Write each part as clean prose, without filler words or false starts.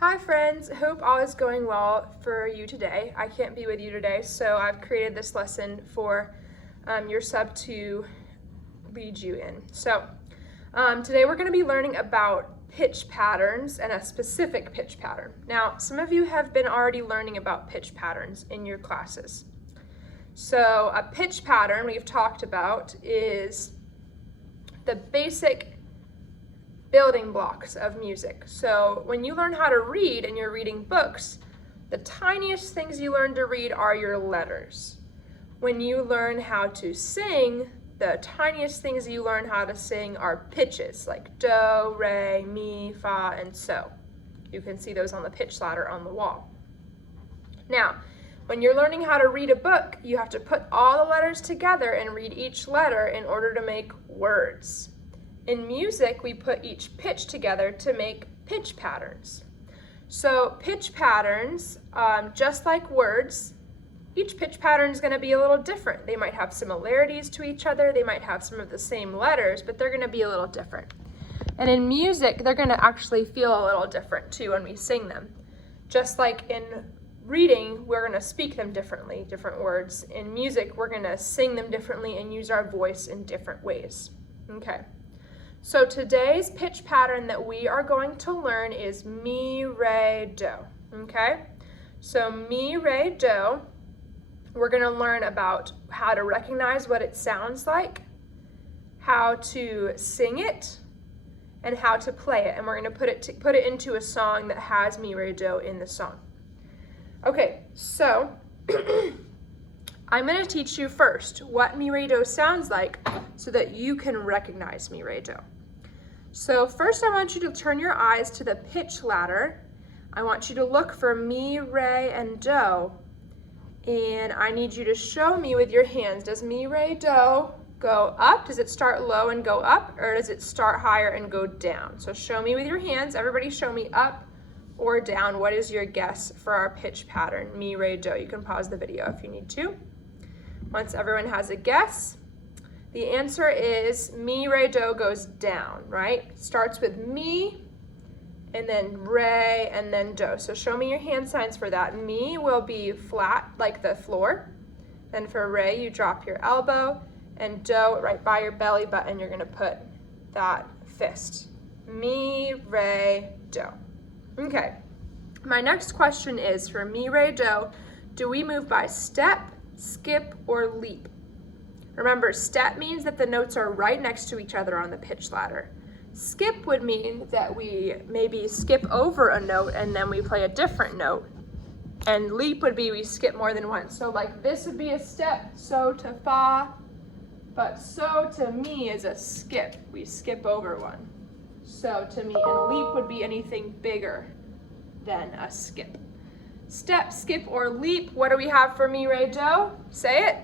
Hi friends, hope all is going well for you today. I can't be with you today, so I've created this lesson for your sub to lead you in. So today we're going to be learning about pitch patterns and a specific pitch pattern. Now, some of you have been already learning about pitch patterns in your classes. So a pitch pattern we've talked about is the basic building blocks of music. So when you learn how to read and you're reading books, the tiniest things you learn to read are your letters. When you learn how to sing, the tiniest things you learn how to sing are pitches, like do, re, mi, fa, and so. You can see those on the pitch ladder on the wall. Now, when you're learning how to read a book, you have to put all the letters together and read each letter in order to make words. In music, we put each pitch together to make pitch patterns. So pitch patterns, just like words, each pitch pattern is going to be a little different. They might have similarities to each other, they might have some of the same letters, but they're going to be a little different. And in music, they're going to actually feel a little different too when we sing them. Just like in reading, we're going to speak them differently, different words. In music, we're going to sing them differently and use our voice in different ways. Okay. So today's pitch pattern that we are going to learn is mi, re, do, okay? So mi, re, do, we're gonna learn about how to recognize what it sounds like, how to sing it, and how to play it. And we're gonna put it into a song that has mi, re, do in the song. Okay, so I'm going to teach you first what mi, re, do sounds like so that you can recognize mi, re, do. So first I want you to turn your eyes to the pitch ladder. I want you to look for mi, re, and do. And I need you to show me with your hands. Does mi, re, do go up? Does it start low and go up? Or does it start higher and go down? So show me with your hands. Everybody show me up or down. What is your guess for our pitch pattern, mi, re, do? You can pause the video if you need to. Once everyone has a guess, the answer is mi, re, do goes down, right? Starts with mi, and then re, and then do. So show me your hand signs for that. Mi will be flat, like the floor. Then for re, you drop your elbow, and do, right by your belly button, you're gonna put that fist. Mi, re, do. Okay, my next question is for mi, re, do we move by step, skip, or leap? Remember, step means that the notes are right next to each other on the pitch ladder. Skip would mean that we maybe skip over a note and then we play a different note. And leap would be we skip more than once. So like this would be a step, so to fa, but so to mi is a skip. We skip over one. So to mi, and leap would be anything bigger than a skip. Step, skip, or leap, what do we have for mi, re, do? Say it.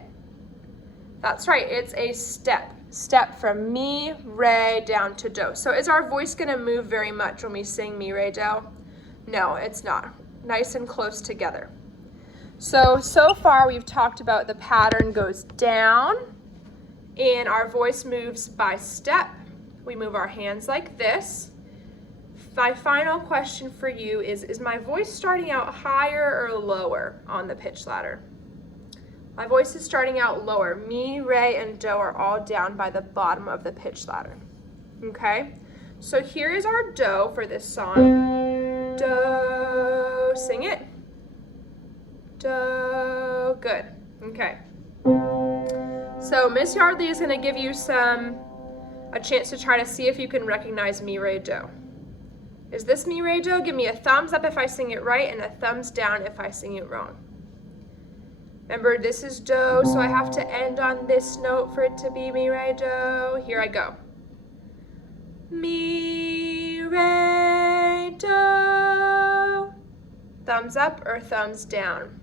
That's right, it's a step. Step from mi, re, down to do. So is our voice gonna move very much when we sing mi, re, do? No, it's not. Nice and close together. So far we've talked about the pattern goes down and our voice moves by step. We move our hands like this. My final question for you is my voice starting out higher or lower on the pitch ladder? My voice is starting out lower. Mi, re, and do are all down by the bottom of the pitch ladder. Okay? So here is our do for this song. Do, sing it. Do, good. Okay. So Miss Yardley is gonna give you a chance to try to see if you can recognize mi, re, do. Is this mi, re, do? Give me a thumbs up if I sing it right and a thumbs down if I sing it wrong. Remember, this is do, so I have to end on this note for it to be mi, re, do. Here I go. Mi, re, do. Thumbs up or thumbs down?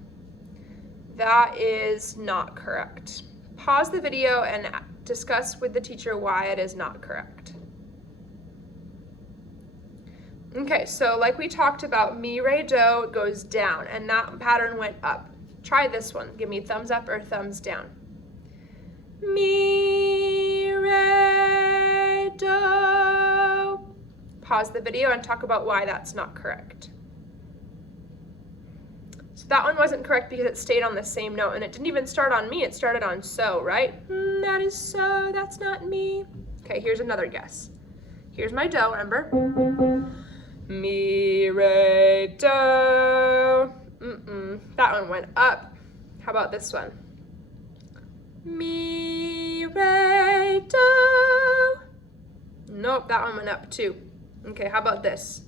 That is not correct. Pause the video and discuss with the teacher why it is not correct. Okay, so like we talked about, mi, re, do goes down, and that pattern went up. Try this one. Give me thumbs up or thumbs down. Mi, re, do. Pause the video and talk about why that's not correct. So that one wasn't correct because it stayed on the same note, and it didn't even start on me, it started on so, right? That is so, that's not me. Okay, here's another guess. Here's my do, remember? Mi, re, do. That one went up. How about this one? Mi, re, do. Nope, that one went up too. Okay, how about this?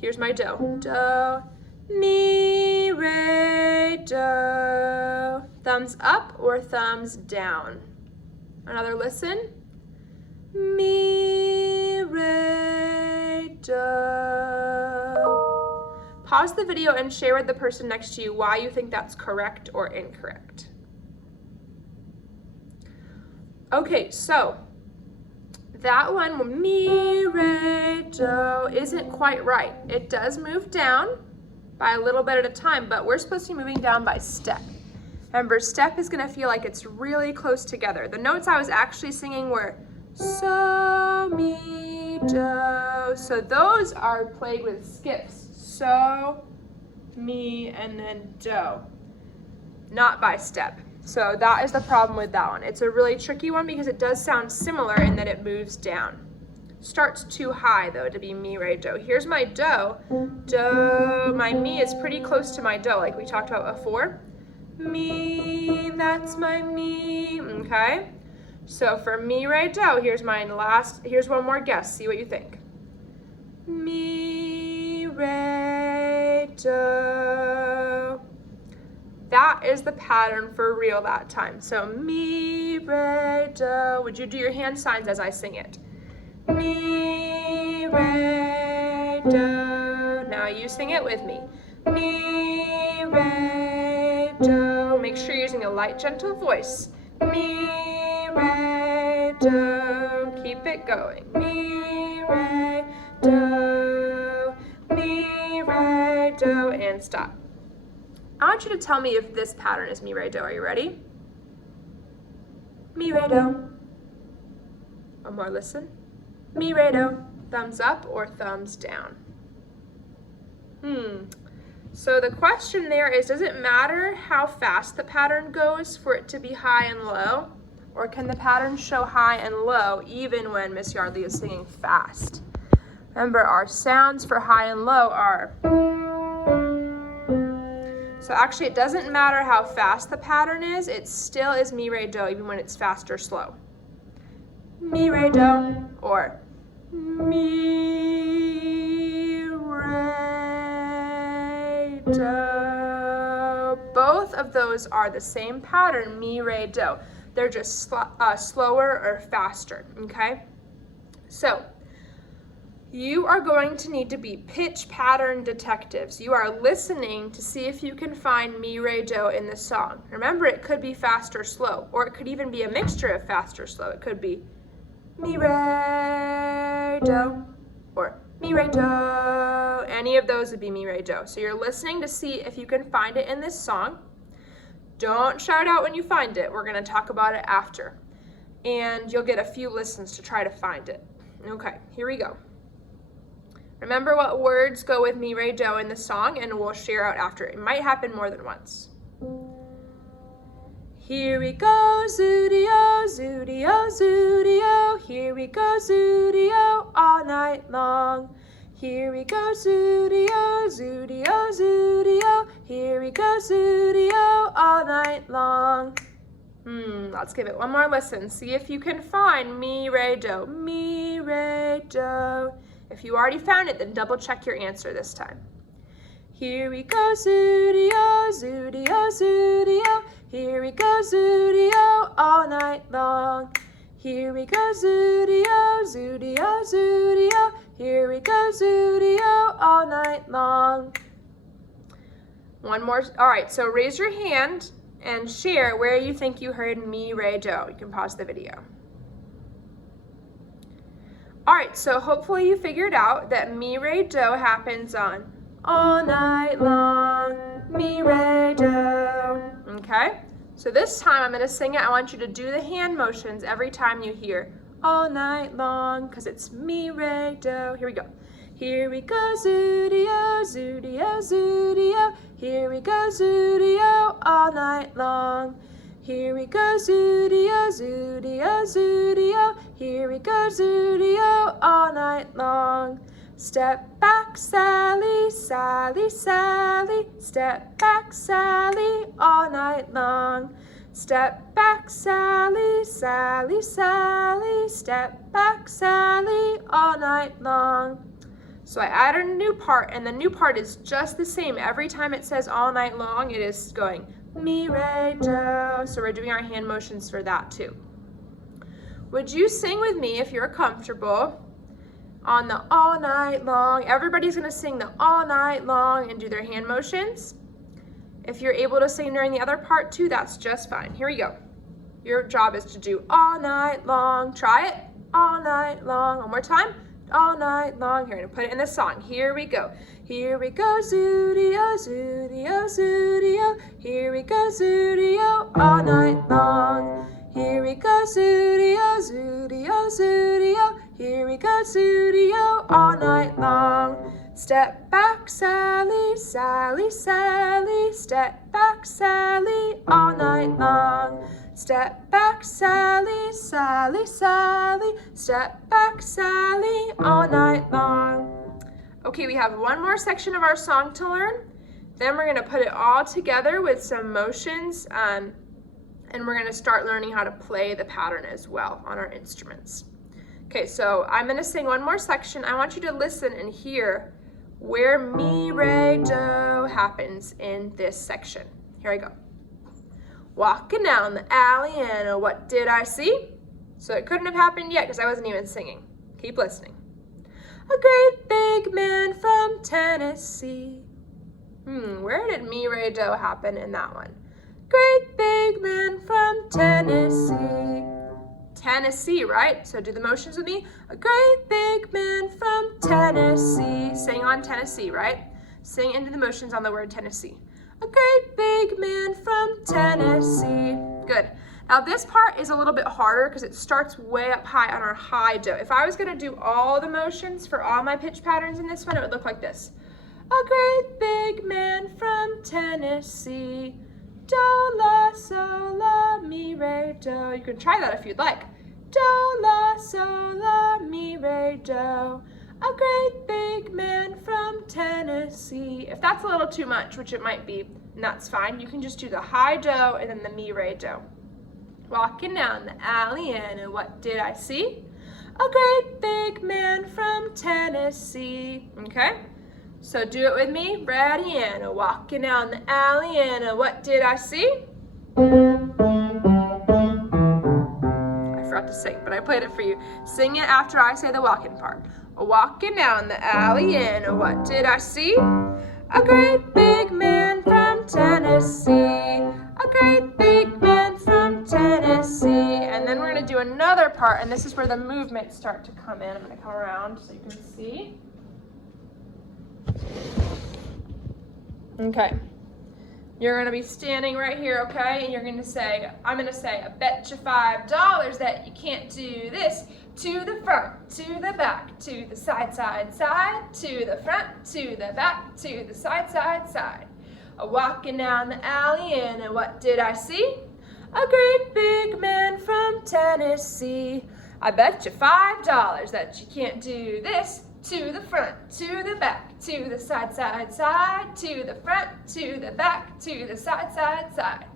Here's my do. Do, mi, re, do. Thumbs up or thumbs down? Another listen. Mi, re, do. Pause the video and share with the person next to you why you think that's correct or incorrect. Okay, so that one, mi, re, do, isn't quite right. It does move down by a little bit at a time, but we're supposed to be moving down by step. Remember, step is gonna feel like it's really close together. The notes I was actually singing were so, mi, do. So those are played with skips. So, mi, and then do. Not by step. So that is the problem with that one. It's a really tricky one because it does sound similar in that it moves down. Starts too high though to be mi, re, do. Here's my do. Do, my mi is pretty close to my do like we talked about before. Mi, that's my mi, okay? So for mi, re, do, here's one more guess. See what you think. Mi, re, do. That is the pattern for real that time. So mi, re, do. Would you do your hand signs as I sing it? Mi, re, do. Now you sing it with me. Mi, re, do. Make sure you're using a light, gentle voice. Mi, re, do. Keep it going. Mi, re, do. Mi, re, do. And stop. I want you to tell me if this pattern is mi, re, do. Are you ready? Mi, re, do. One more, listen. Mi, re, do. Thumbs up or thumbs down? So the question there is, does it matter how fast the pattern goes for it to be high and low? Or can the pattern show high and low even when Miss Yardley is singing fast? Remember, our sounds for high and low are. So actually it doesn't matter how fast the pattern is, it still is mi, re, do even when it's fast or slow. Mi, re, do, or mi, re, do. Both of those are the same pattern, mi, re, do. They're just slower or faster, okay? So you are going to need to be pitch pattern detectives. You are listening to see if you can find mi, re, do in the song. Remember, it could be fast or slow, or it could even be a mixture of fast or slow. It could be mi, re, do, or mi, re, do. Any of those would be mi, re, do. So you're listening to see if you can find it in this song. Don't shout out when you find it. We're gonna talk about it after. And you'll get a few listens to try to find it. Okay, here we go. Remember what words go with mi, re, do in the song, and we'll share out after. It might happen more than once. Here we go, Zudio, Zudio, Zudio. Here we go, Zudio, all night long. Here we go, Zudio, Zudio, Zudio. Here we go, Zudio, all night long. Let's give it one more listen. See if you can find mi, re, do, mi, re, do. If you already found it, then double check your answer this time. Here we go, Zudio, Zudio, Zudio. Here we go, Zudio, all night long. Here we go, Zudio, Zudio, Zudio. Here we go, Zudio, all night long. One more. All right, so raise your hand and share where you think you heard mi, re, do. You can pause the video. All right, so hopefully you figured out that mi, re, do happens on all night long, mi, re, do. Okay, so this time I'm gonna sing it. I want you to do the hand motions every time you hear all night long, because it's mi, re, do. Here we go. Here we go, Zudio, Zudio, Zudio. Here we go, Zudio, all night long. Here we go, Zudio, Zudio, Zudio. Here we go, Zudio, all night long. Step back, Sally, Sally, Sally. Step back, Sally, all night long. Step back, Sally, Sally, Sally. Step back, Sally, all night long. So I added a new part, and the new part is just the same. Every time it says all night long, it is going mi, re, do. So we're doing our hand motions for that too. Would you sing with me if you're comfortable on the all night long? Everybody's gonna sing the all night long and do their hand motions. If you're able to sing during the other part too, that's just fine. Here we go. Your job is to do all night long. Try it, all night long. One more time, all night long. Here, I'm gonna put it in the song. Here we go. Here we go, Zudio, Zudio, Zudio. Here we go, Zudio, all night long. Here we go, Zudio, Zudio, Zudio. Here we go, Zudio, all night long. Step back, Sally, Sally, Sally. Step back, Sally, all night long. Step back, Sally, Sally, Sally. Step back, Sally, all night long. Okay, we have one more section of our song to learn. Then we're gonna put it all together with some motions, and we're gonna start learning how to play the pattern as well on our instruments. Okay, so I'm gonna sing one more section. I want you to listen and hear where mi, re, do happens in this section. Here I go. Walking down the alley and what did I see? So it couldn't have happened yet because I wasn't even singing. Keep listening. A great big man from Tennessee. Where did mi, re, do happen in that one? Great big man from Tennessee. Tennessee, right? So do the motions with me. A great big man from Tennessee. Sing on Tennessee, right? Sing into the motions on the word Tennessee. A great big man from Tennessee. Good. Now this part is a little bit harder because it starts way up high on our high do. If I was gonna do all the motions for all my pitch patterns in this one, it would look like this. A great big man from Tennessee. Do, la, so, la, mi, re, do. You can try that if you'd like. Do, la, so, la, mi, re, do. A great big man from Tennessee. If that's a little too much, which it might be, and that's fine, you can just do the high do and then the mi, re, do. Walking down the alley and what did I see? A great big man from Tennessee. Okay? So do it with me. Ready, and walking down the alley and what did I see? I forgot to sing, but I played it for you. Sing it after I say the walking part. Walking down the alley and what did I see? A great big man from Tennessee. A great big man from Tennessee. And then we're gonna do another part, and this is where the movements start to come in. I'm gonna come around so you can see. Okay, you're gonna be standing right here, okay? And you're gonna say, I'm gonna say, I bet you $5 that you can't do this. To the front, to the back, to the side, side, side, to the front, to the back, to the side, side, side. Walking down the alley and what did I see? A great big man from Tennessee. I bet you $5 that you can't do this. To the front, to the back, to the side, side, side, to the front, to the back, to the side, side, side.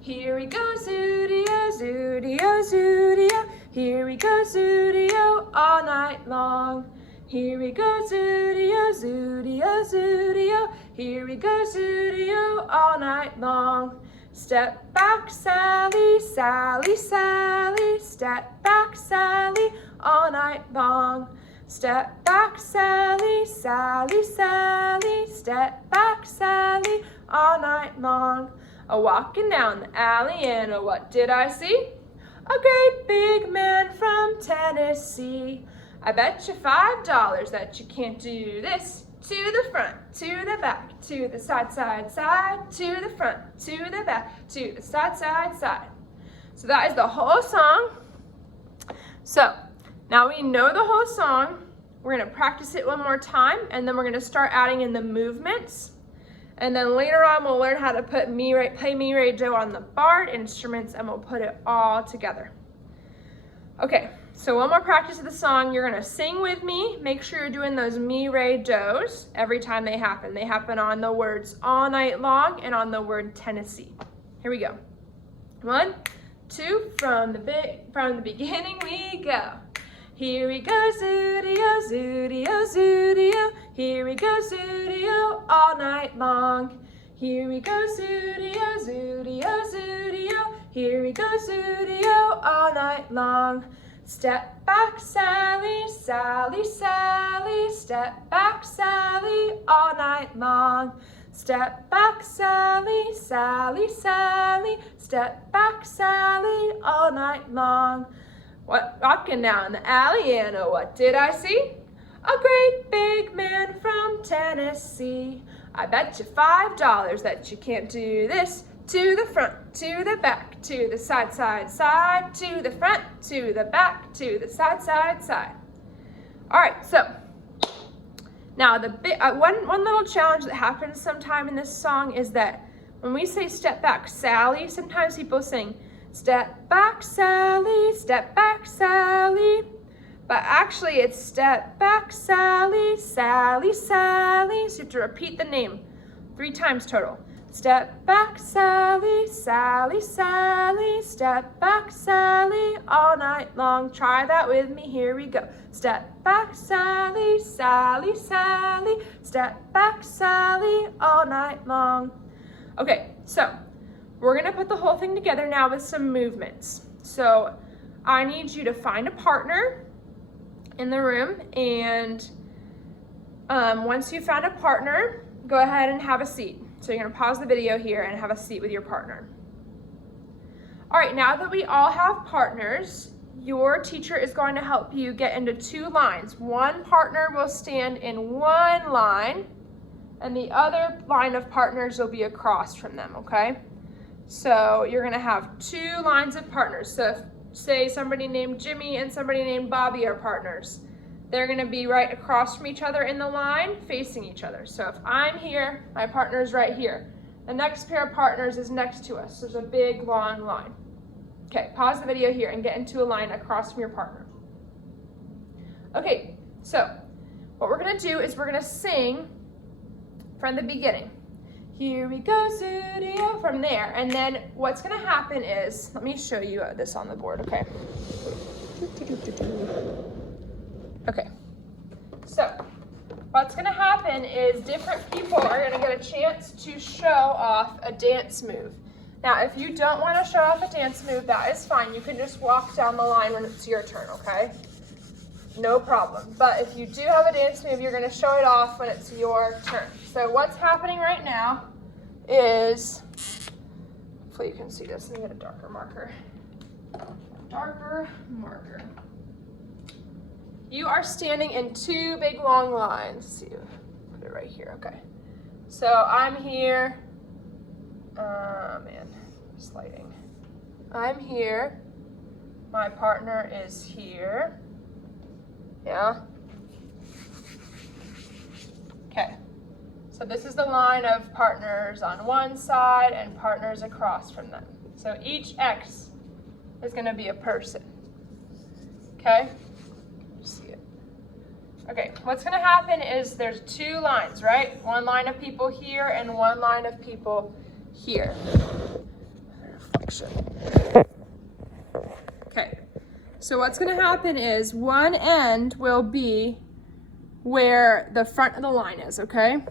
Here we go, Zudio, Zudio, Zudio. Here we go, Zudio, all night long. Here we go, Zudio, Zudio, Zudio. Here we go, Zudio, all night long. Step back, Sally, Sally, Sally. Step back, Sally, all night long. Step back, Sally, Sally, Sally. Step back, Sally, all night long. Walking down the alley and what did I see? A great big man from Tennessee. I bet you $5 that you can't do this. To the front, to the back, to the side, side, side, to the front, to the back, to the side, side, side. So that is the whole song. So now we know the whole song. We're gonna practice it one more time, and then we're gonna start adding in the movements. And then later on, we'll learn how to put play Mi, Re, Do on the barred instruments, and we'll put it all together. Okay, so one more practice of the song. You're gonna sing with me. Make sure you're doing those Mi, Re, Do's every time they happen. They happen on the words all night long and on the word Tennessee. Here we go. 1, 2, from the beginning we go. Here we go, Zudio, Zudio, Zudio. Here we go, Zudio, all night long. Here we go, Zudio, Zudio, Zudio. Here we go, Zudio, all night long. Step back, Sally, Sally, Sally. Step back, Sally, all night long. Step back, Sally, Sally, Sally. Step back, Sally, all night long. What, walking down the alley, and what did I see? A great big man from Tennessee. I bet you $5 that you can't do this. To the front, to the back, to the side, side, side, to the front, to the back, to the side, side, side. All right, so now the one little challenge that happens sometime in this song is that when we say step back, Sally, sometimes people sing, step back, Sally, step back, Sally. But actually it's step back, Sally, Sally, Sally. So you have to repeat the name 3 times total. Step back, Sally, Sally, Sally. Step back, Sally, all night long. Try that with me, here we go. Step back, Sally, Sally, Sally. Step back, Sally, all night long. Okay, so we're gonna put the whole thing together now with some movements. So I need you to find a partner in the room, and once you found a partner, go ahead and have a seat. So you're gonna pause the video here and have a seat with your partner. All right, now that we all have partners, your teacher is going to help you get into 2 lines. One partner will stand in one line, and the other line of partners will be across from them, okay? So you're gonna have 2 lines of partners. So if, say, somebody named Jimmy and somebody named Bobby are partners, they're gonna be right across from each other in the line, facing each other. So if I'm here, my partner's right here. The next pair of partners is next to us. There's a big, long line. Okay, pause the video here and get into a line across from your partner. Okay, so what we're gonna do is we're gonna sing from the beginning. Here we go, Zudio, from there. And then what's gonna happen is, let me show you this on the board, okay? Okay, so what's gonna happen is different people are gonna get a chance to show off a dance move. Now, if you don't wanna show off a dance move, that is fine. You can just walk down the line when it's your turn, okay? No problem. But if you do have a dance move, you're gonna show it off when it's your turn. So what's happening right now is, hopefully you can see this, let me get a darker marker. Darker marker. You are standing in 2 big long lines. Let's see, put it right here, okay. So I'm here, man, sliding. I'm here, my partner is here, yeah. Okay, so this is the line of partners on one side and partners across from them. So each X is gonna be a person, okay? See it. Okay, what's gonna happen is there's 2 lines, right? One line of people here and one line of people here. Reflection. Okay, so what's gonna happen is one end will be where the front of the line is, okay?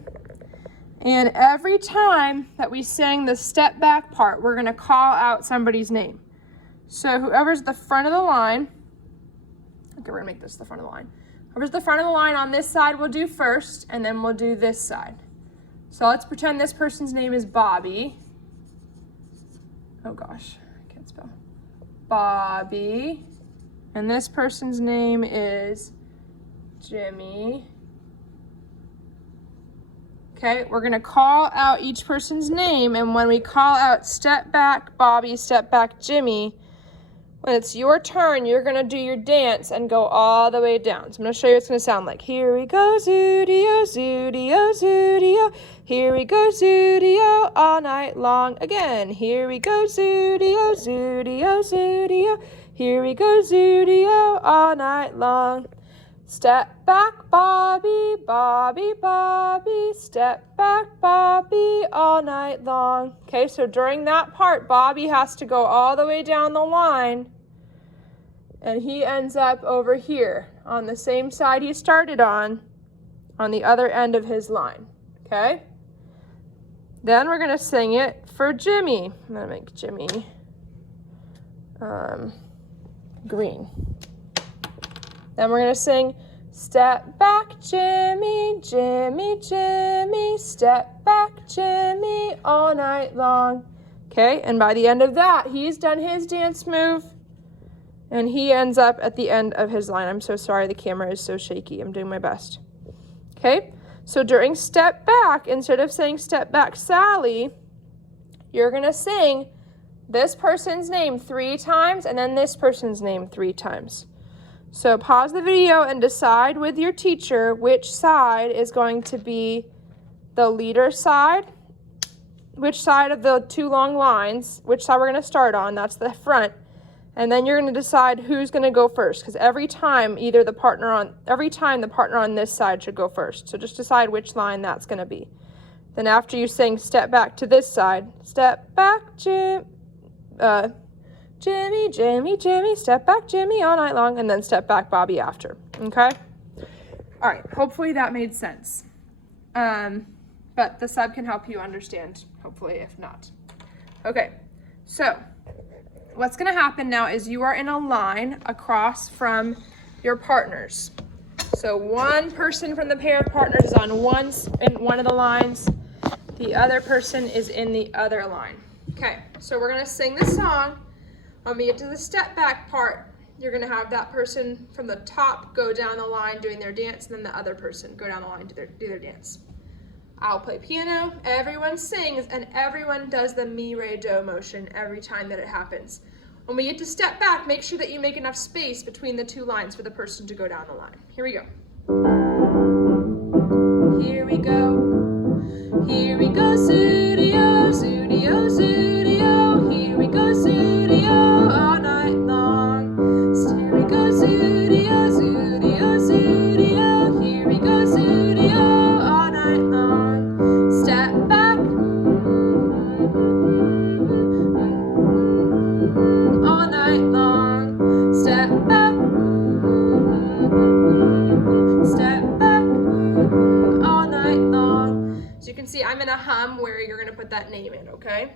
And every time that we sing the step back part, we're gonna call out somebody's name. So whoever's the front of the line, okay, we're gonna make this the front of the line. Whoever's the front of the line on this side we'll do first, and then we'll do this side. So let's pretend this person's name is Bobby. Oh gosh, I can't spell. Bobby. And this person's name is Jimmy. Okay, we're gonna call out each person's name, and when we call out step back Bobby, step back Jimmy, When it's your turn, you're going to do your dance and go all the way down. So I'm going to show you what it's going to sound like. Here we go, Zudio, Zudio, Zudio. Here we go, Zudio, all night long. Again, here we go, Zudio, Zudio, Zudio. Here we go, Zudio, all night long. Step back, Bobby, Bobby, Bobby. Step back, Bobby, all night long. Okay, so during that part, Bobby has to go all the way down the line, and he ends up over here on the same side he started on the other end of his line, okay? Then we're gonna sing it for Jimmy. I'm gonna make Jimmy green. Then we're gonna sing, step back, Jimmy, Jimmy, Jimmy, step back, Jimmy, all night long. Okay, and by the end of that, he's done his dance move, and he ends up at the end of his line. I'm so sorry, the camera is so shaky. I'm doing my best. Okay, so during step back, instead of saying step back, Sally, you're gonna sing this person's name 3 times, and then this person's name 3 times. So pause the video and decide with your teacher which side is going to be the leader side, which side of the 2 long lines, which side we're going to start on, that's the front. And then you're going to decide who's going to go first, because every time the partner on this side should go first. So just decide which line that's going to be. Then after you sing step back to this side, step back, Jimmy, Jimmy, Jimmy, step back, Jimmy, all night long, and then step back, Bobby, after, okay? All right, hopefully that made sense. But the sub can help you understand, hopefully, if not. Okay, so what's gonna happen now is you are in a line across from your partners. So one person from the pair of partners is on in one of the lines, the other person is in the other line. Okay, so we're gonna sing this song. When we get to the step back part, you're gonna have that person from the top go down the line doing their dance, and then the other person go down the line do their dance. I'll play piano, everyone sings, and everyone does the mi, re, do motion every time that it happens. When we get to step back, make sure that you make enough space between the 2 lines for the person to go down the line. Here we go. Here we go. Here we go, Zudio, Zudio, Zudio. Here we go, Zudio, all night long. Here we go, Zudio, Zudio, Zudio. Here we go, Zudio, all night long. Step back, all night long. Step back, step back, all night long. So you can see I'm in a hum where you're gonna put that name in, okay?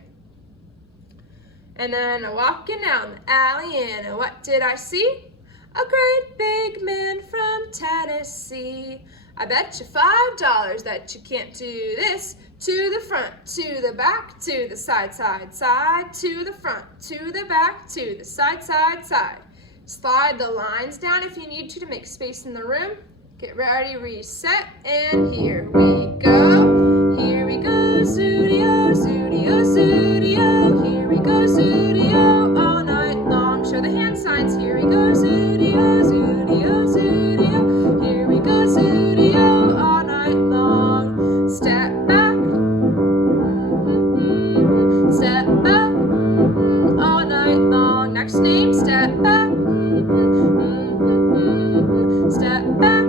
And then walking down the alley, and what did I see? A great big man from Tennessee. I bet you $5 that you can't do this. To the front, to the back, to the side, side, side. To the front, to the back, to the side, side, side. Slide the lines down if you need to make space in the room. Get ready, reset, and here we go. Here we go, Zudio, Zudio, Zudio. Here we go, Zudio, all night long. Show the hand signs. Here we go, Zudio, Zudio, Zudio. Here we go, Zudio, all night long. Step back, step back, all night long. Next name, step back, step back,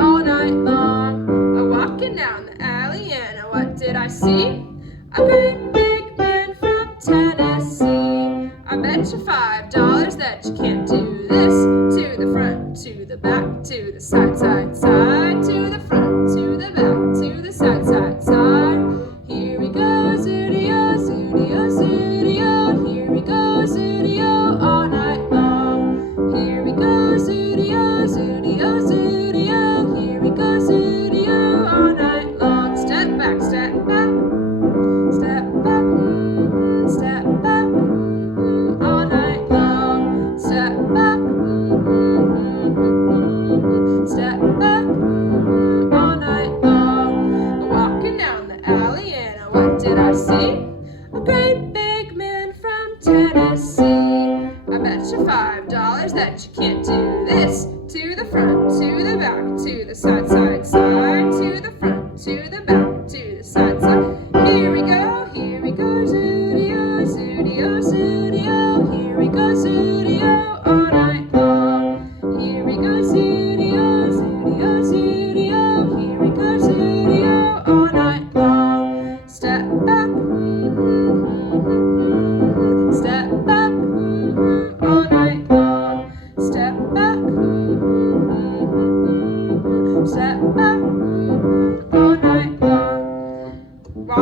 all night long. I'm walking down the alley, and what did I see? A great big man from Tennessee. I bet you $5 that you can't do this. To the front, to the back, to the side, side, side. To the front, to the back, to the side, side, side. Here we go, Zudio, Zudio, Zudio. Here we go, Zudio, all night long. Here we go, Zudio, Zudio, Zudio. Here we go, Zudio, all night long. Step back, step back. Step back, step back, all night long. Step back, step back.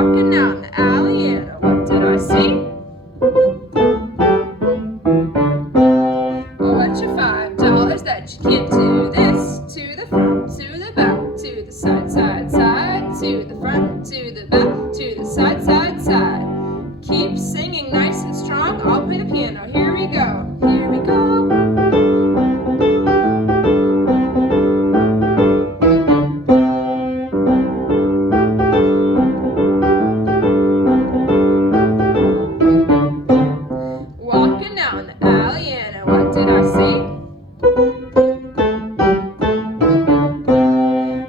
Walking down the alley and what did I see? Well, what's your $5 that you can't do this? To the front, to the back, to the side, side, side, to the front, to the back, to the side, side, side. Keep singing nice and strong. I'll play the piano. Here we go. Here we go. Walking down the alley and what did I see?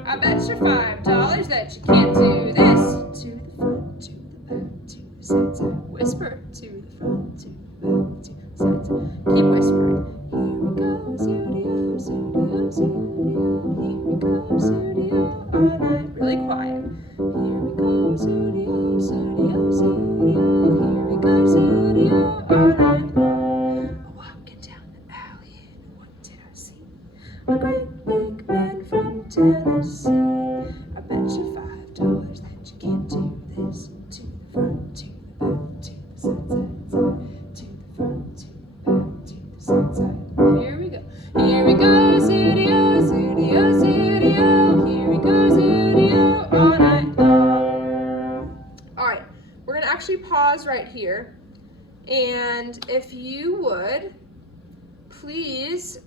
I bet you $5 that you can't do this. To the front, to the back, to the side, side. Whisper. To the front, to the back, to the side, side. Keep whispering. Here we go, Zudio, Zudio, Zudio. Here we go, Zudio, all night. Really quiet. Here we go, Zudio, Zudio, Zudio. Here we go, Zudio, all night long. Walking down the alley and what did I see? A great big man from Tennessee. I bet you $5 that you can't do this. To the front, to the back, to the side, side, side. To the front, to the back, to the side, side. Here we go. Here we go, Zudio, Zudio, Zudio. Here we go, Zudio, all night long. All right, we're gonna actually pause right here. And if you would, please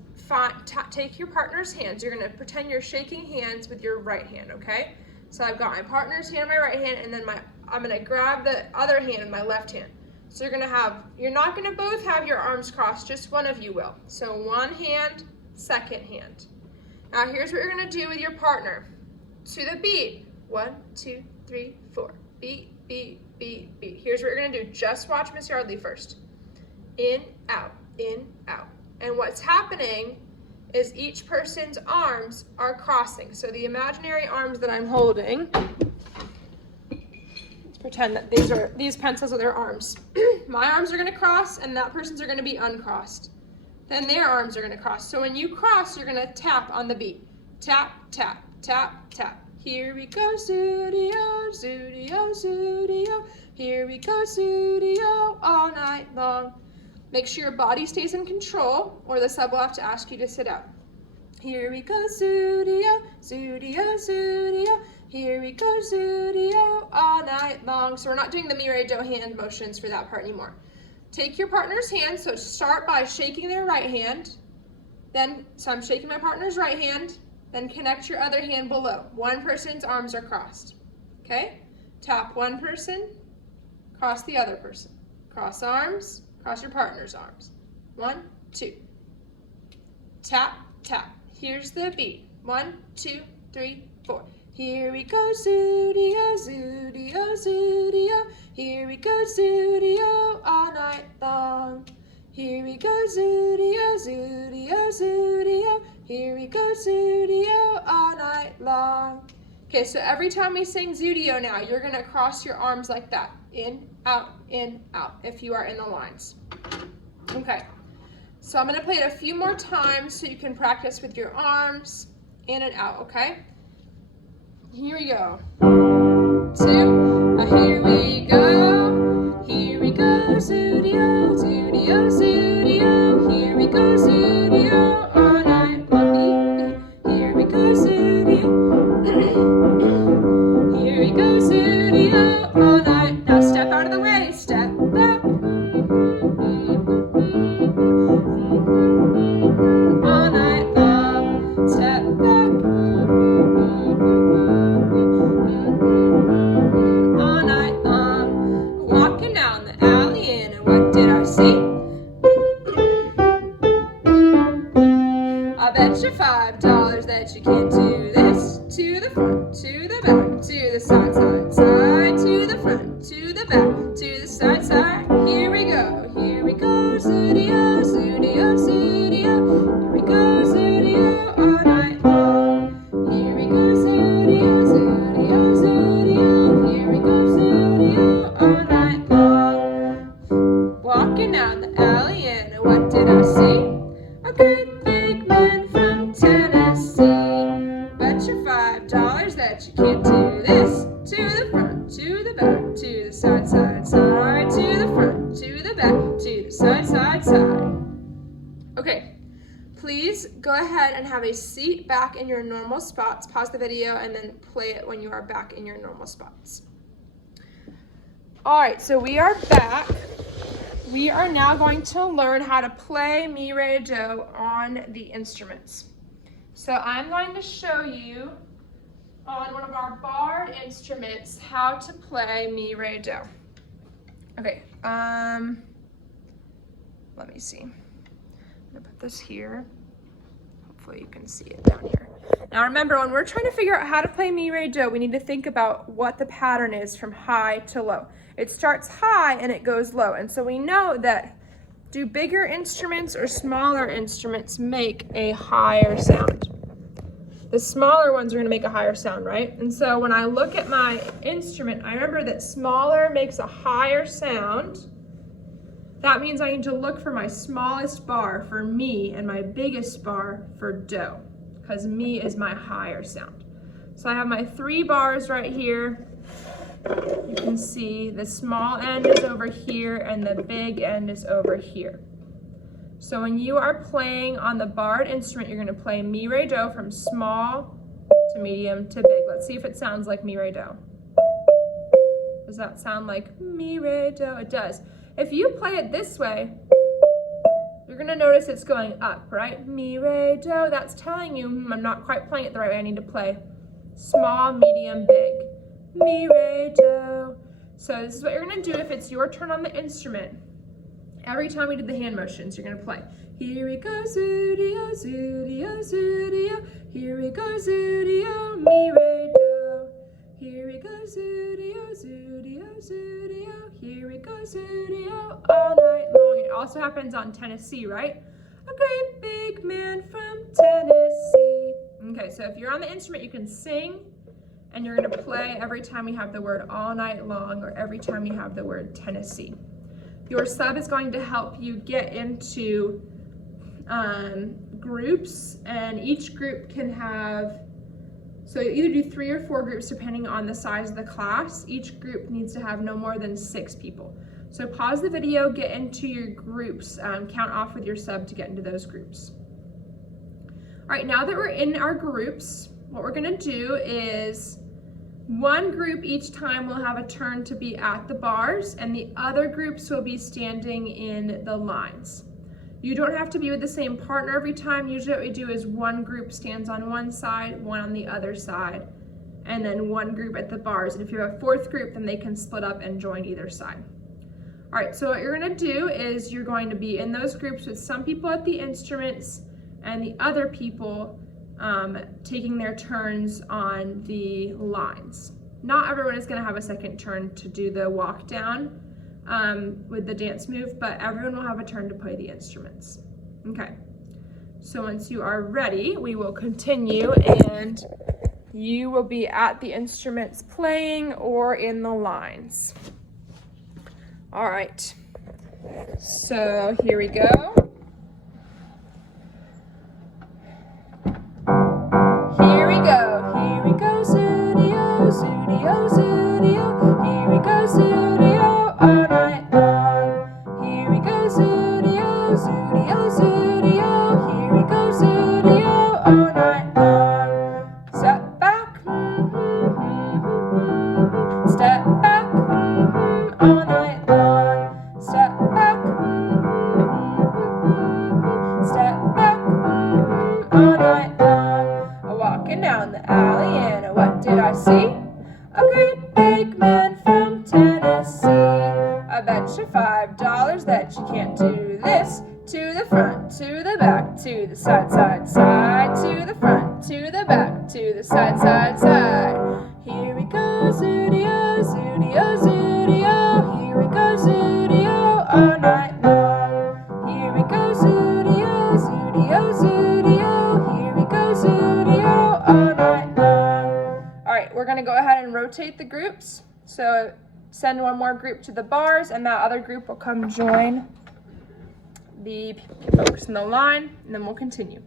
take your partner's hands. You're gonna pretend you're shaking hands with your right hand, okay? So I've got my partner's hand in my right hand, and then I'm gonna grab the other hand in my left hand. So you're not gonna both have your arms crossed, just one of you will. So one hand, second hand. Now here's what you're gonna do with your partner. To the beat, 1, 2, 3, 4. Beat, beat, beat, beat. Here's what you're gonna do. Just watch Miss Yardley first. In, out, in, out. And what's happening is each person's arms are crossing. So the imaginary arms that I'm holding, let's pretend that these pencils are their arms. My arms are gonna cross and that person's are gonna be uncrossed. Then their arms are gonna cross. So when you cross, you're gonna tap on the beat. Tap, tap, tap, tap. Here we go, Zudio, Zudio, Zudio. Here we go, Zudio, all night long. Make sure your body stays in control or the sub will have to ask you to sit up. Here we go, Zudio, Zudio, Zudio. Here we go, Zudio, all night long. So we're not doing the mi, re, do hand motions for that part anymore. Take your partner's hand, so start by shaking their right hand. So I'm shaking my partner's right hand, then connect your other hand below. One person's arms are crossed, okay? Tap one person, cross the other person. Cross arms, cross your partner's arms. 1, 2. Tap, tap. Here's the beat. 1, 2, 3, 4. Here we go, Zudio, Zudio, Zudio. Here we go, Zudio, all night long. Here we go, Zudio, Zudio, Zudio. Here we go, Zudio, all night long. Okay, so every time we sing Zudio now, you're gonna cross your arms like that. In, out, if you are in the lines. Okay, so I'm gonna play it a few more times so you can practice with your arms in and out, okay? Here we go. 2, here we go. Here we go, Zudio, Zudio, Zudio. Here we go, Zudio, all night long. Here we go, Zudio. Here we go, Zudio, all night. Now step out of the way, step back. All night long, step back. All night long, walking down the alley and what did I see? I bet you $5 that you can't do this. To the front, to the back, to the side, side, side, to the front, to the back, to the side, side. Here we go, Zudio, Zudio, Zudio. Here we go, Zudio, all night long. Here we go, Zudio, Zudio, Zudio. Here we go, Zudio, all night long. Walking down the alley and what did I see? A great big man from Tennessee. Bet you $5 that you can't do this. To the front, to the back, go ahead and have a seat back in your normal spots. Pause the video and then play it when you are back in your normal spots. All right, so we are back. We are now going to learn how to play mi, re, do on the instruments. So I'm going to show you on one of our barred instruments how to play mi, re, do. Okay, let me see. I'm gonna put this here. Hopefully you can see it down here. Now remember, when we're trying to figure out how to play mi, re, do, we need to think about what the pattern is from high to low. It starts high and it goes low. And so we know that do bigger instruments or smaller instruments make a higher sound? The smaller ones are gonna make a higher sound, right? And so when I look at my instrument, I remember that smaller makes a higher sound. That means I need to look for my smallest bar for mi and my biggest bar for do, because mi is my higher sound. So I have my 3 bars right here. You can see the small end is over here and the big end is over here. So when you are playing on the barred instrument, you're gonna play mi, re, do from small to medium to big. Let's see if it sounds like mi, re, do. Does that sound like mi, re, do? It does. If you play it this way, you're gonna notice it's going up, right? Mi, re, do, that's telling you, I'm not quite playing it the right way. I need to play small, medium, big. Mi, re, do. So this is what you're gonna do if it's your turn on the instrument. Every time we did the hand motions, you're gonna play. Here we go, Zudio, Zudio, Zudio. Here we go, Zudio, mi, re, do. Here we go, Zudio, Zudio, Zudio. Here we go, Zudio, all night long. It also happens on Tennessee, right? A great big man from Tennessee. Okay, so if you're on the instrument, you can sing, and you're gonna play every time we have the word all night long or every time you have the word Tennessee. Your sub is going to help you get into groups, and each group can have, so you either do 3 or 4 groups depending on the size of the class. Each group needs to have no more than 6 people. So pause the video, get into your groups, count off with your sub to get into those groups. All right, now that we're in our groups, what we're gonna do is one group each time will have a turn to be at the bars, and the other groups will be standing in the lines. You don't have to be with the same partner every time. Usually what we do is one group stands on one side, one on the other side, and then one group at the bars. And if you have a 4th group, then they can split up and join either side. All right, so what you're gonna do is you're going to be in those groups with some people at the instruments and the other people taking their turns on the lines. Not everyone is gonna have a second turn to do the walk down with the dance move, but everyone will have a turn to play the instruments. Okay, so once you are ready, we will continue, and you will be at the instruments playing or in the lines. All right, so here we go. Here we go, Zudio, Zudio, Zudio. Here we go, Zudio, all night long. Here we go, Zudio, Zudio, Zudio. Here we go, Zudio, all night long. Step back, step back, all night long. Step back, step back, all night long. Walking down the alley, and what did I see? A great big man from Tennessee. I bet you $5 that you can't do this. To the front, to the back, to the side, side, side. To the front, to the back, to the side, side, side. Here we go, Zudio, Zudio, Zudio. Here we go, Zudio, all night long. Here we go, Zudio, Zudio, Zudio. Here we go, Zudio, all night long. All right, we're gonna go ahead and rotate the groups. So send one more group to the bars, and that other group will come join the folks in the line, and then we'll continue.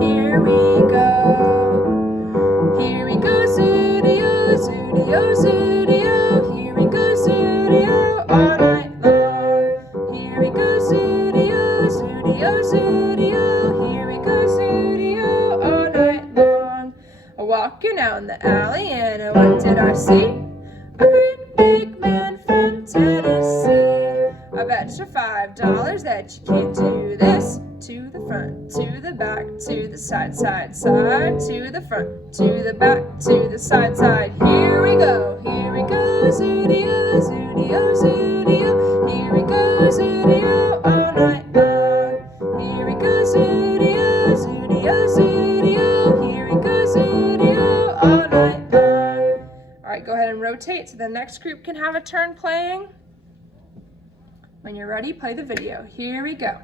Here we go. Here we go, Zudio, Zudio, Zudio. Here we go, Zudio, all night long. Here we go, Zudio, Zudio, Zudio. alley, and what did I see? A great big man from Tennessee. I bet you $5 that you can't do this. To the front, to the back, to the side, side, side, to the front, to the back, to the side, side. Here we go, Zudio, Zudio, Zudio. Here we go, Zudio, all night long. Here we go, Zudio, Zudio, Zudio. Here we go, Zudio, all night long. All right, go ahead and rotate so the next group can have a turn playing. When you're ready, play the video. Here we go.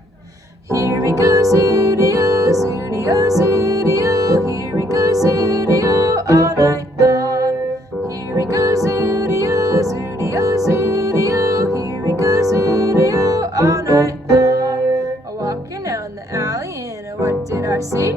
Here we go, Zudio, Zudio, Zudio. Here we go, Zudio, all night long. Here we go, Zudio, Zudio, Zudio. Here we go, Zudio, all night long. Walking down the alley, and what did I see?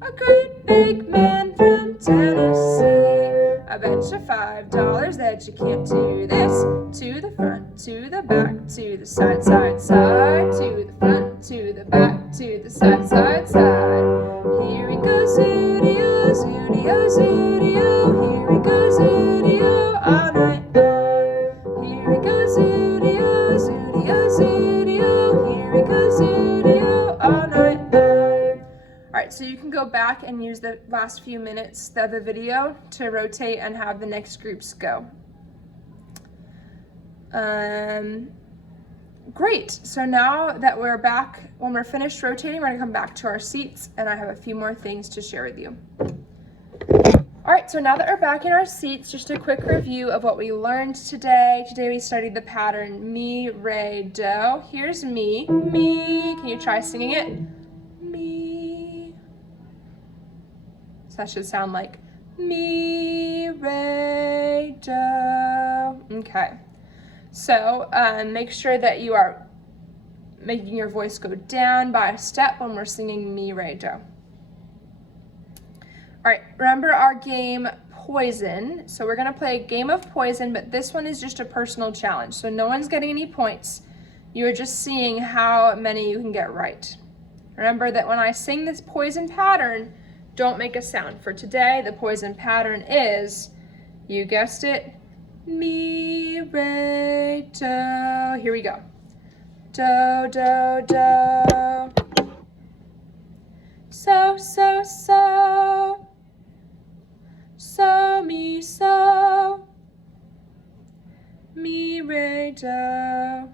A great big man from Tennessee. I bet you $5 that you can't do this. To the front, to the back, to the side, side, side. To the front, to the back, to the side, side, side. Here we go, Zudio, Zudio, Zudio. Here we go, Zudio, all night long. Here we go, Zudio, Zudio, Zudio. Here we go, Zudio, all night long. All right, so you can go back and use the last few minutes of the video to rotate and have the next groups go. Great, so now that we're back, when we're finished rotating, we're gonna come back to our seats, and I have a few more things to share with you. All right, so now that we're back in our seats, just a quick review of what we learned today. Today we studied the pattern mi, re, do. Here's mi, mi. Can you try singing it? Mi. So that should sound like mi, re, do. Okay. So make sure that you are making your voice go down by a step when we're singing mi, re, do. All right, remember our game Poison. So we're gonna play a game of Poison, but this one is just a personal challenge. So no one's getting any points. You are just seeing how many you can get right. Remember that when I sing this Poison pattern, don't make a sound. For today, the Poison pattern is, you guessed it, mi, re, do. Here we go. Do, do, do. So, so, so. So, mi, so. Mi, re, do.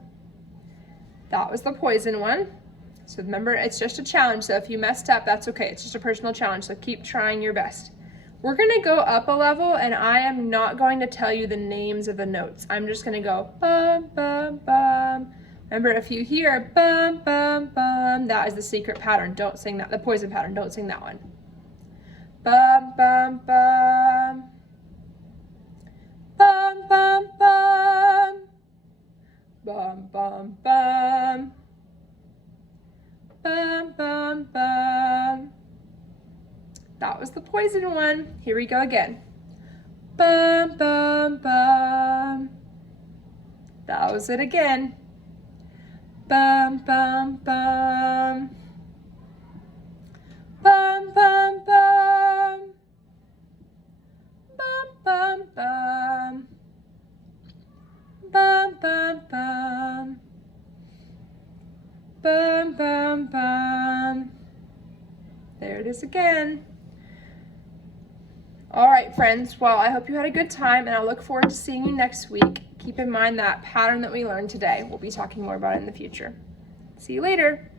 That was the Poison one. So remember, it's just a challenge. So if you messed up, that's okay. It's just a personal challenge. So keep trying your best. We're gonna go up a level, and I am not going to tell you the names of the notes. I'm just gonna go bum, bum, bum. Remember, if you hear bum, bum, bum, that is the secret pattern. Don't sing that, the Poison pattern, don't sing that one. Bum, bum, bum. Bum, bum, bum. Bum, bum, bum. Bum, bum, bum. That was the Poison one. Here we go again. Bum, bum, bum. That was it again. Bum, bum, bum. Bum, bum, bum. Bum, bum, bum. Bum, bum, bum. Bum, bum, bum. There it is again. All right, friends. Well, I hope you had a good time, and I look forward to seeing you next week. Keep in mind that pattern that we learned today. We'll be talking more about it in the future. See you later.